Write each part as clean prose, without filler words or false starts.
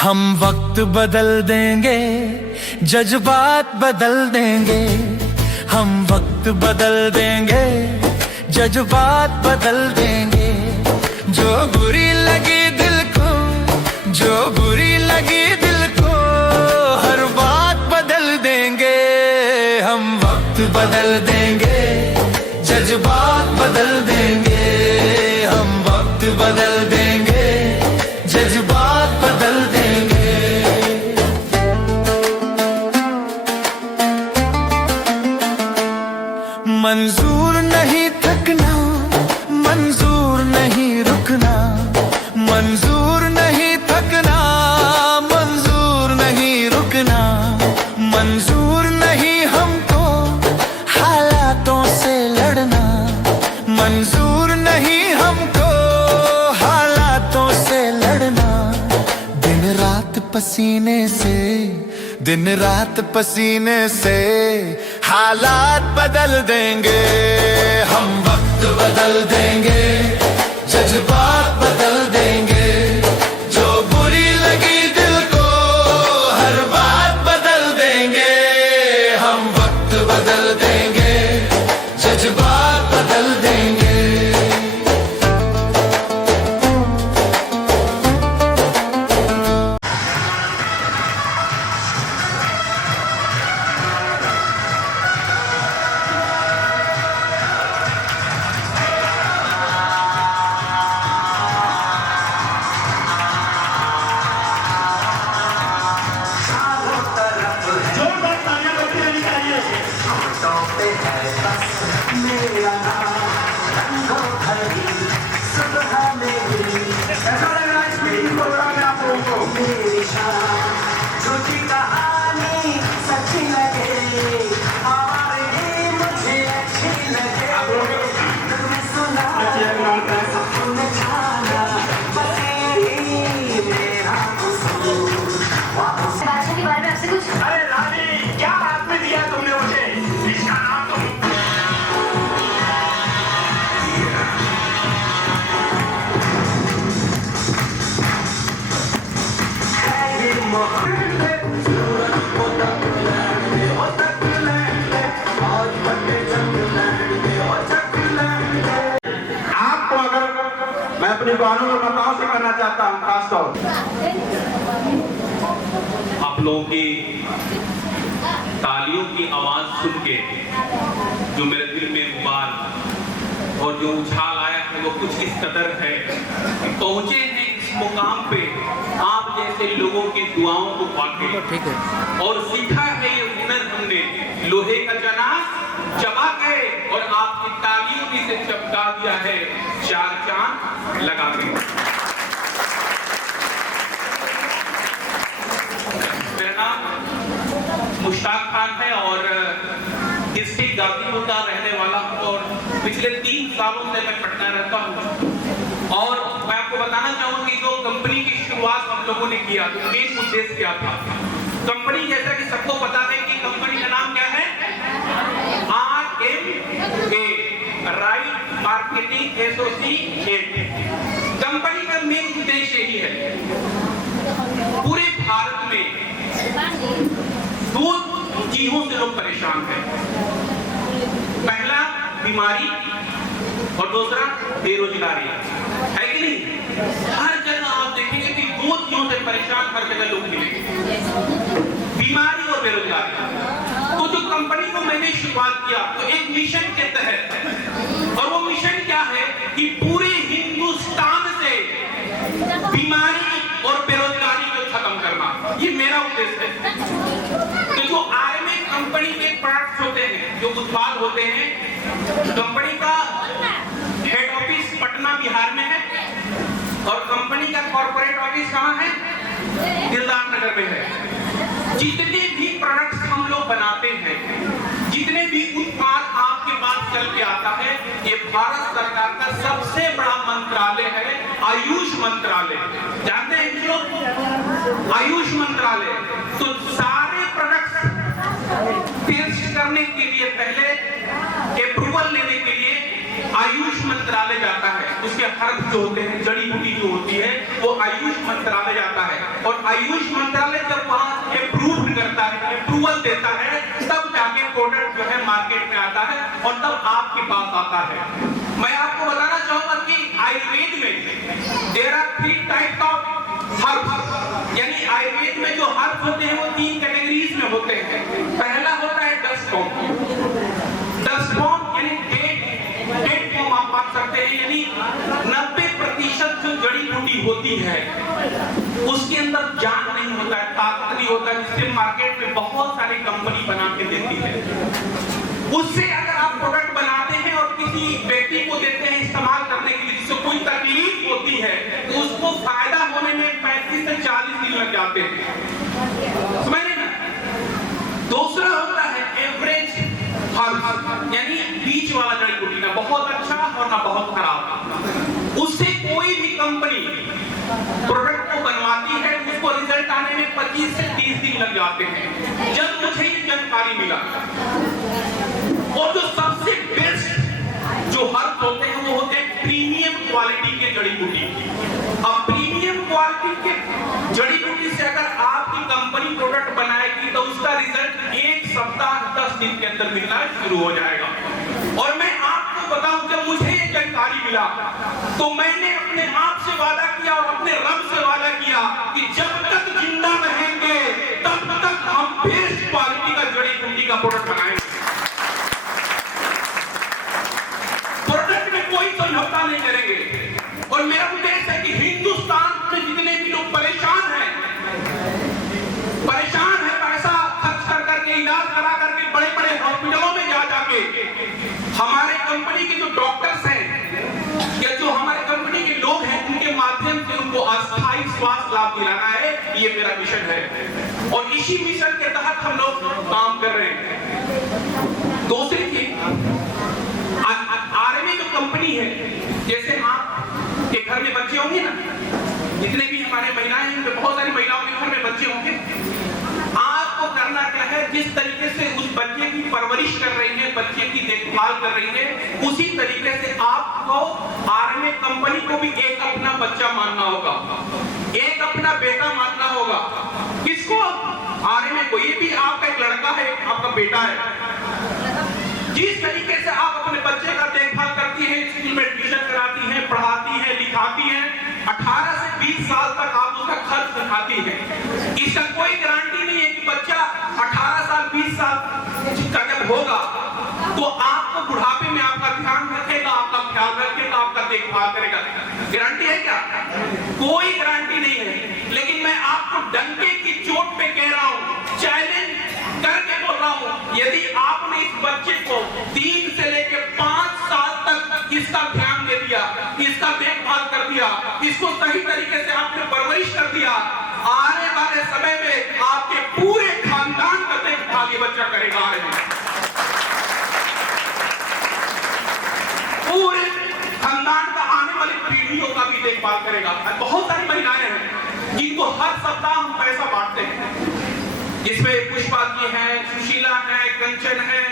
हम वक्त बदल देंगे, जज्बात बदल देंगे। हम वक्त बदल देंगे, जज्बात बदल देंगे। जो बुरी लगी दिल को, जो बुरी लगी दिल को, हर बात बदल देंगे। हम वक्त बदल देंगे, जज्बात बदल देंगे। हम वक्त बदल देंगे, जज्बात बदल देंगे। मंजूर नहीं थकना, मंजूर नहीं रुकना। मंजूर नहीं थकना, मंजूर नहीं रुकना। मंजूर नहीं हमको हालातों से लड़ना। मंजूर नहीं हमको हालातों से लड़ना। दिन रात पसीने से, दिन रात पसीने से हालात बदल देंगे। हम वक्त बदल देंगे, जज्बात बदल देंगे। जो बुरी लगी दिल को, हर बात बदल देंगे। हम वक्त बदल देंगे, जज्बात बदल देंगे। आपको अगर मैं अपनी बहनों और माताओं से कहना चाहता हूँ, खासतौर आप लोगों की तालियों की आवाज सुन के जो मेरे दिल में उबाल और जो उछाल आया है वो कुछ इस कदर है कि पहुंचे हैं इस मुकाम पे आप जैसे लोगों की दुआओं को पाके। और सीखा है ये हुनर हमने लोहे का चना चबा के, और आपकी तालियों भी से चमका दिया है चार चांद लगा के। मेरा नाम मुश्ताक खान है और डिस्ट्रिक्ट गाजीपुर का रहने वाला हूँ और पिछले 3 सालों से मैं पटना रहता हूँ। और मैं आपको बताना चाहूँगा कि जो कंपनी की शुरुआत हम लोगों ने किया तो मेन उद्देश्य क्या था। कंपनी, जैसा कि सबको पता है कि कंपनी का नाम क्या है, RMA, right marketing associate. Company का मेन उद्देश्य यही है, पूरे भारत में 2 चीजों से लोग परेशान हैं। पहला बीमारी और दूसरा बेरोजगारी, है कि नहीं? हर जगह आप देखेंगे कि 2 चीजों से परेशान हर जगह लोग मिलेंगे, बीमारी और बेरोजगारी। तो जो कंपनी को मैंने शुरुआत किया तो एक मिशन के तहत, और वो मिशन क्या है कि पूरे हिंदुस्तान से बीमारी और बेरोजगारी को खत्म करना, ये मेरा उद्देश्य है। तो जो RMA कंपनी के प्रोडक्ट्स होते हैं, जो उत्पाद होते हैं, कंपनी का हेड ऑफिस पटना बिहार में है और कंपनी का कॉर्पोरेट ऑफिस कहाँ है, दिलदार नगर में है। जितने भी प्रोडक्ट्स हम लोग बनाते हैं, जितने भी उत्पाद आपके पास चल के आता है, ये भारत सरकार का सबसे बड़ा मंत्रालय है, आयुष मंत्रालय। जानते हैं कि लोग आयुष मंत्रालय। तो सारे प्रोडक्ट्स टेस्ट करने के लिए, पहले अप्रूवल लेने के लिए आयुष मंत्रालय जाता है, उसके हर्ब जो होते हैं, जड़ी बूटी जो होती है, वो आयुष मंत्रालय जाता है। और आयुष मंत्रालय जब वहां अप्रूव करता है, अप्रूवल देता है, तब जाके प्रोडक्ट जो है मार्केट में आता है और तब आपके पास आता है। मैं आपको बताना चाहूंगा कि आयुर्वेद में there are 3 types of herb, यानी आयुर्वेद में जो हर्ब होते हैं वो 3 कैटेगरीज में होते हैं। पहला होता है डस्ट फॉर्म। डस्ट फॉर्म यानी डेड फॉर्म आप मान सकते हैं, यानी 90% जो जड़ी बूटी होती है उसके अंदर जान नहीं होता है, ताकत नहीं होता है, जिससे मार्केट में बहुत सारी कंपनी बना के देती है। उससे अगर आप प्रोडक्ट बनाते हैं और किसी व्यक्ति को देते हैं इस्तेमाल करने के लिए, जिससे कोई तकलीफ होती है, तो उसको फायदा होने में 35 से 40 दिन लग जाते हैं, समझ रहे ना। दूसरा होता है एवरेज हर्ब, यानी बीच वाला जड़ी बूटी, ना बहुत अच्छा और ना बहुत खराब। उससे कोई भी कंपनी प्रोडक्ट को बनवाती है, उसको रिजल्ट आने में 25 से 30 दिन लग जाते हैं। जब मुझे ये जानकारी मिला, और जो सबसे बेस्ट जो हर्ब होते हैं वो होते हैं प्रीमियम क्वालिटी के जड़ी बूटी। अब प्रीमियम क्वालिटी के जड़ी बूटी से अगर आपकी कंपनी प्रोडक्ट बनाएगी तो उसका रिजल्ट 1 सप्ताह 10 दिन के अंदर मिलना शुरू हो जाएगा। और मैं आपको बताऊं, जब मुझे ये जानकारी मिला तो मैंने अपने आप से वादा किया और अपने रब से वादा किया कि जब तक जिंदा रहेंगे तब तक हम बेस्ट क्वालिटी का जड़ी बूटी का प्रोडक्ट बनाएंगे। प्रोडक्ट में कोई समझौता नहीं करेंगे। और मेरा उद्देश्य है कि हिंदुस्तान में जितने भी लोग परेशान हैं, पैसा खर्च कर करके, इलाज करा करके बड़े-बड़े हॉस्पिटलों में जा जाके, हमारे कंपनी के जो डॉक्टर्स हैं या जो हमारे कंपनी के लोग हैं, उनके माध्यम से उनको अस्थायी स्वास्थ्य लाभ दिलाना है, ये मेरा मिशन है। और इसी मिशन के तहत हम लोग काम कर रहे हैं। दूसरी चीज, आर्मी जो कंपनी है, जैसे आप के घर में बच्चे होंगे ना, जितने भी हमारे महिलाएं हैं, उनमें बहुत सारी महिलाओं के घर में बच्चे होंगे। आपको करना क्या है, जिस तरीके से उस बच्चे की परवरिश कर रही है, बच्चे की देखभाल कर रही है, उसी तरीके से आपको आर्मी कंपनी को भी एक अपना बच्चा मानना होगा, एक अपना बेटा मानना होगा। किसको? आर्मी को। ये भी आपका एक लड़का है, आपका बेटा है। जिस तरीके से आप अपने बच्चे का देखभाल करती हैं, स्कूल में एडमिशन कराती हैं, पढ़ाती हैं, लिखाती हैं, 18 से 20 साल तक आप उसका खर्च दिखाती हैं। इसका कोई गारंटी नहीं है कि बच्चा 18 साल 20 साल का जब होगा तो आपको बुढ़ापे में आपका ध्यान रखेगा, आपका ख्याल रखेगा, आपका देखभाल करेगा। गारंटी है क्या? कोई गारंटी नहीं है। लेकिन मैं आपको डंके की चोट पे कह रहा हूं, चैलेंज करके बोल रहा हूं, यदि आपने इस बच्चे को 3 से लेकर 5 साल तक इसका ध्यान दे दिया, इसका देखभाल कर दिया, इसको सही तरीके से आपने परवरिश कर दिया, आने वाले समय में आपके पूरे खानदान का देखभाल ये बच्चा करेगा। पूरे खानदान का, आने वाली पीढ़ियों का भी देखभाल करेगा। बहुत सारी महिलाएं हैं जिनको हर सप्ताह हम पैसा बांटते हैं, जिसमें पुष्पा जी हैं, सुशीला है, कंचन है,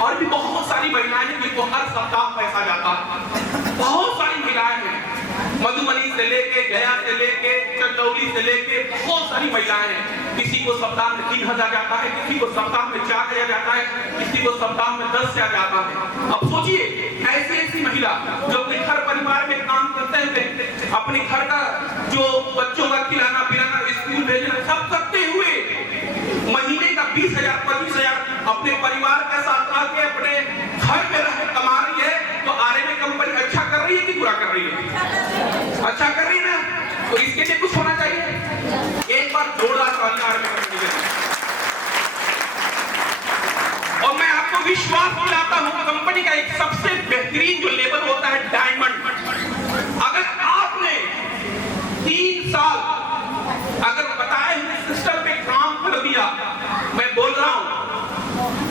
और भी बहुत सारी महिलाएं हैं जिनको हर सप्ताह पैसा जाता है। बहुत सारी महिलाएं हैं, मधुबनी से लेके, गया से लेके, चंदौली से लेके, बहुत सारी महिलाएं हैं। किसी को सप्ताह में 3000 जाता है, किसी को सप्ताह में 4000 जाता है, किसी को सप्ताह में 10,000 जाता है। अब सोचिए, ऐसी महिला जो अपने घर परिवार में काम करते हुए, अपने घर का जो बच्चों का खिलाना पिलाना, स्कूल भेजना, सब करते हुए महीने का 20,000 25,000 अपने परिवार के साथ आके अपने घर में रह कमा रही है, तो आर्मी कंपनी अच्छा कर रही है कि बुरा कर रही है? अच्छा कर रही है ना, तो इसके लिए कुछ होना चाहिए। एक बार जोरदार ताली आर्मी कंपनी के। और मैं आपको विश्वास दिलाता हूं, कंपनी का एक सबसे बेहतरीन जो लेवल होता है डायमंड। अगर आपने 3 साल अगर बताए हुए सिस्टम पे काम कर दिया, मैं बोल रहा हूं,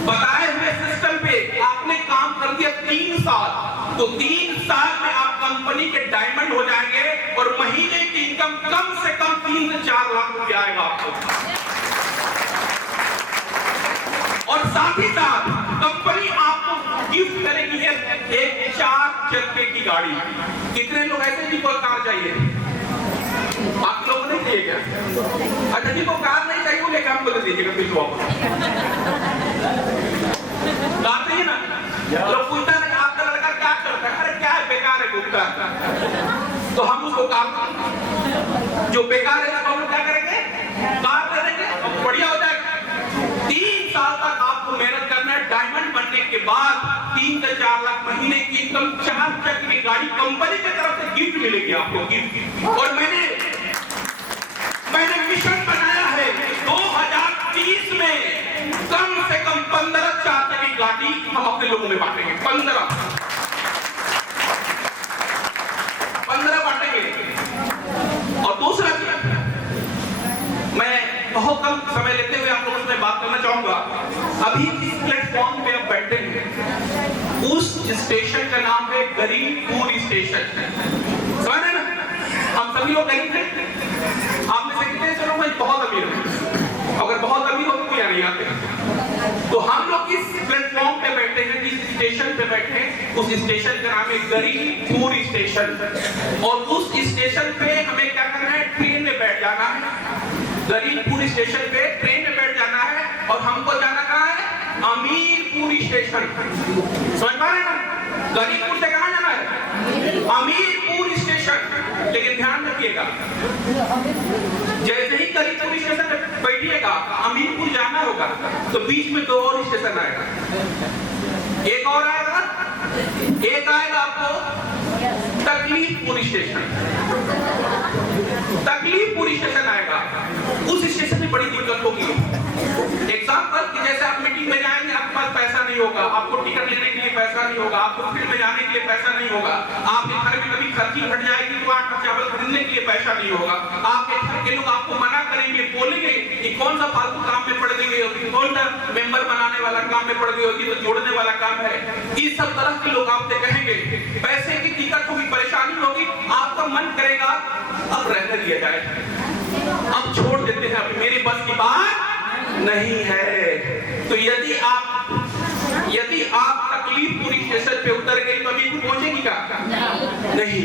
बताए हुए सिस्टम पे आपने काम कर दिया 3 साल, तो 3 साल में आप कंपनी के डायमंड हो जाएंगे और महीने की इनकम कम से कम 3 से 4 लाख रुपया आएगा आपको। और साथ ही साथ कंपनी आपको गिफ्ट करेगी एक 4 चक्के की गाड़ी। कितने लोग ऐसे जिनको कार चाहिए? आप लोग नहीं चाहिए क्या? अच्छा, जिनको कार नहीं चाहिए वो लेकर हमको दे दीजिएगा फिर वापस। कार चाहिए ना? लोग पूछता है आपका लड़का क्या करता है? अरे क्या है, बेकार है, घूमता है। तो हम उसको कार, जो बेकार है हम क्या करेंगे? कार दे देंगे, बढ़िया हो जाएगा। 3 साल तक आपको मेहनत करना है। डायमंड बनने के बाद 3 से 4 लाख महीने की इनकम, 4 चक्कर की गाड़ी कंपनी की तरफ से गिफ्ट मिलेगी आपको, गिफ्ट। और मैंने मिशन बनाया है 2030 में कम से कम 15 4 चक्कर की गाड़ी हम अपने लोगों में बांटेंगे। 15 बांटेंगे। और दूसरा, मैं बहुत कम समय लेते हुए आप लोगों से बात करना चाहूंगा। अभी जिस प्लेटफॉर्म पे आप बैठे हैं उस स्टेशन का नाम है गरीबपुर स्टेशन। समझ रहे ना? हम सभी लोग गरीब हैं। आप में से कितने चलो मैं बहुत अमीर हूं? अगर बहुत अमीर हो तो कोई नहीं आते। तो हम लोग इस प्लेटफॉर्म पे बैठे हैं, जिस स्टेशन पे बैठे हैं उस स्टेशन का नाम है गरीबपुर स्टेशन। और उस स्टेशन पे हमें क्या करना है? ट्रेन में बैठ जाना है। गरीबपुर स्टेशन पे ट्रेन में बैठ जाना है और हमको जाना कहाँ है? अमीरपुर स्टेशन। समझ पा रहे हैं ना? गरीबपुर से कहाँ जाना है? अमीरपुर स्टेशन। लेकिन ध्यान रखिएगा, जैसे ही गरीबपुर स्टेशन पे बैठिएगा, अमीरपुर जाना होगा तो बीच में 2 और स्टेशन आएगा। एक और आएगा, एक आएगा आपको तकलीफपुर स्टेशन। तकलीफपुर स्टेशन आएगा। उस स्टेशन में बड़ी दिक्कत होगी। एग्जाम्पल कि जैसे आप मीटिंग में जाएंगे, आपके पास पैसा नहीं होगा, आपको टिकट लेने के लिए पैसा नहीं होगा, आपको फिल्म में जाने के लिए पैसा नहीं होगा, आपके घर में कभी खर्ची घट जाएगी तो आटा चावल खरीदने के लिए पैसा नहीं होगा, आपके घर के लोग आपको मना करेंगे, बोलेंगे कि कौन सा फालतू काम में पड़ गई हो, कौन सा मेंबर बनाने वाला काम में पड़ गई होगी, तो जोड़ने वाला काम है। इस सब तरह के लोग आपसे कहेंगे, पैसे की दिक्कत होगी, परेशानी होगी, आपका मन करेगा अब रहने दिया जाए, अब छोड़ देते हैं, अब मेरी बस की बात नहीं है। तो यदि आप तकलीफपुर स्टेशन पे उतर गई तो अभी पहुंचेगी क्या? नहीं।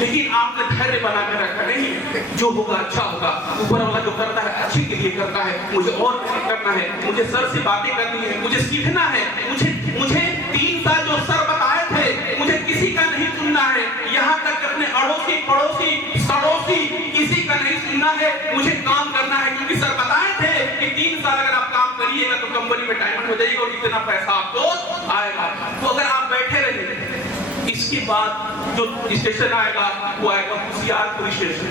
लेकिन आपने धैर्य बना कर रखा, नहीं, जो होगा अच्छा होगा, ऊपर वाला जो करता है अच्छे के लिए करता है, मुझे और करना है, मुझे सर से बातें करनी है, मुझे सीखना है, मुझे 3 साल जो सर बताए थे मुझे किसी का नहीं सुनना है, यहाँ तक अपने अड़ोसी पड़ोसी सड़ोसी किसी का नहीं सुनना है, मुझे काम करना है। क्योंकि सर बताए थे कि 3 साल अगर आप काम करिएगा तो कंपनी में डायमंड हो जाएगा और इतना पैसा आपको आएगा। तो अगर आप बैठे रहे, इसके बाद जो स्टेशन आएगा वो आएगा होशियारपुर स्टेशन।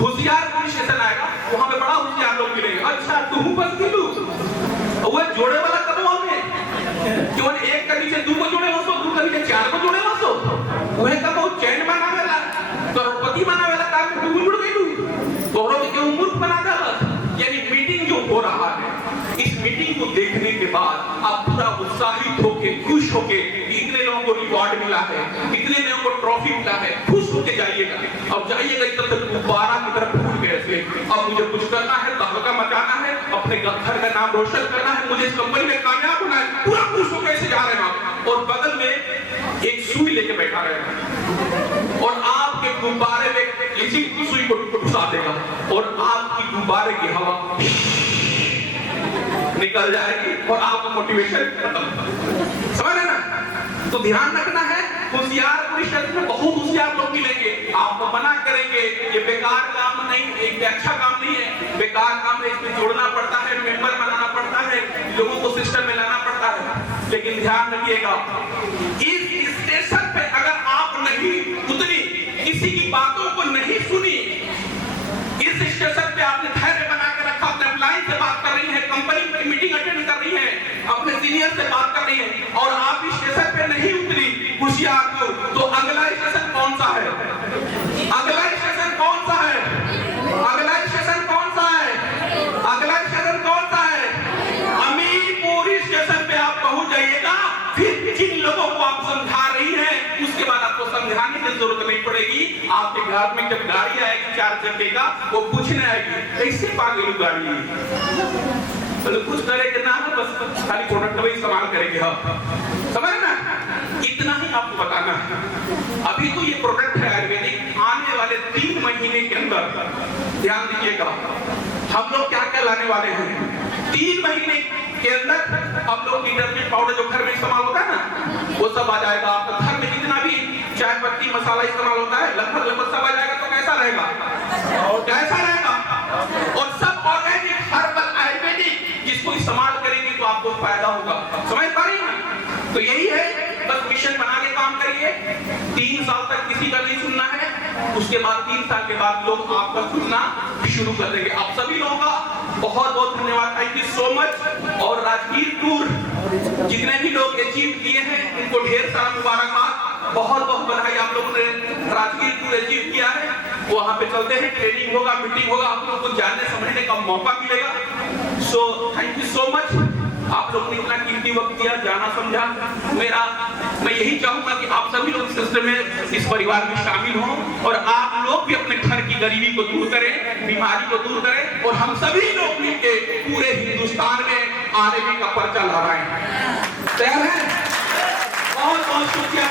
होशियारपुर स्टेशन आएगा, वहां पे बड़ा होशियार लोग मिलेंगे। अच्छा, तुम बस दिलू वो जोड़े वाला कब हमें केवल 1 के नीचे 2 को जोड़े बसो, 2 के नीचे 4 को जोड़े बसो, वह कब चैन बनावेला, करोड़पति बनावेला काम में 2 जुड़ गई, तोरो के मूर्ख बना देला। यानी मीटिंग जो हो रहा है, इस मीटिंग को देखने के बाद आप पूरा उत्साहित होके, खुश होके, इतने लोगों को रिवॉर्ड मिला है, इतने लोगों को ट्रॉफी मिला है, खुश होके जाइएगा। अब जाइएगा इस तरफ गुब्बारा की तरफ फूल गए थे, अब मुझे कुछ करना है, तहलका मचाना है, अपने घर का नाम रोशन करना है, मुझे इस कंपनी में कामयाब होना है, पूरा खुश होकर ऐसे जा रहे हैं आप। और बगल में एक सुई लेके बैठा रहेगा और आपके गुब्बारे में इसी सुई को घुसा देगा और आपकी गुब्बारे की हवा निकल जाएगी और आपका मोटिवेशन खत्म। समझ रहे ना? तो ध्यान रखना है, होशियारपुर स्टेशन में बहुत होशियार लोग मिलेंगे, आपको मना करेंगे ये बेकार काम नहीं, एक अच्छा काम नहीं है, बेकार काम है, इसमें जोड़ना पड़ता है, मेंबर बनाना पड़ता है, लोगों को सिस्टम में लाना पड़ता है। लेकिन ध्यान रखिएगा, इस स्टेशन पे अगर आप नहीं उतरी, किसी की बातों को नहीं सुनी, इस स्टेशन पे आपने धैर्य बना के रखा, अपने क्लाइंट से बात कर रही है, कंपनी की मीटिंग अटेंड कर रही है, अपने सीनियर से बात कर रही है और आप इस स्टेशन पे नहीं उतरी होशियारपुर, तो अगला स्टेशन कौन सा है? अगला स्टेशन कौन सा है? अगला स्टेशन कौन सा है? अगला स्टेशन कौन सा है? अमीरपुर स्टेशन पे आप पहुंच जाइएगा। फिर जिन लोगों को आप समझा रही हैं, उसके बाद आपको समझाने की जरूरत नहीं पड़ेगी। आपके घर में जब गाड़ी आएगी 4 चक्के का, वो पूछने आएगी कैसे पागल गाड़ी, तो कुछ करेंगे ना, बस खाली प्रोडक्ट में इस्तेमाल करेंगे। हम समझ ना, इतना ही आपको बताना है। अभी तो ये प्रोडक्ट है आयुर्वेदिक, आने वाले 3 महीने के अंदर ध्यान दीजिएगा हम लोग क्या क्या लाने वाले हैं। 3 महीने के अंदर हम लोग डिटर्जेंट पाउडर जो घर में इस्तेमाल होता है ना, वो सब आ जाएगा। आपका घर में जितना भी चाय पत्ती मसाला इस्तेमाल होता है लगभग सब आ जाएगा। तो कैसा रहेगा, कैसा रहेगा, और सब ऑर्गेनिक हर्बल आयुर्वेदिक, जिसको इस्तेमाल करेंगे तो आपको फायदा होगा। समझ पा रही हैं? तो यही है, बस मिशन बना के काम करिए। 3 साल तक किसी का नहीं सुनना है, उसके बाद 3 साल के बाद लोग आपका सुनना शुरू कर देंगे। आप सभी लोगों का बहुत बहुत धन्यवाद, थैंक यू सो मच। और राजगीर टूर जितने भी लोग अचीव किए हैं उनको ढेर सारा मुबारकबाद, बहुत बहुत बधाई। आप लोगों ने राजगीर टूर अचीव किया है, वहां पे चलते हैं, ट्रेनिंग होगा, मीटिंग होगा, आप लोगों को जानने समझने का मौका मिलेगा। So thank you so much, आप लोगों ने इतना कीमती वक्त दिया, जाना समझा। मैं यही चाहूंगा कि आप सभी लोग सिस्टम में, इस परिवार में शामिल हों और आप लोग भी अपने घर की गरीबी को दूर करें, बीमारी को दूर करें, और हम सभी लोग मिलके पूरे हिंदुस्तान में आरएमए का पर्चा लहराएं। तैयार है? बहुत बहुत शुक्रिया।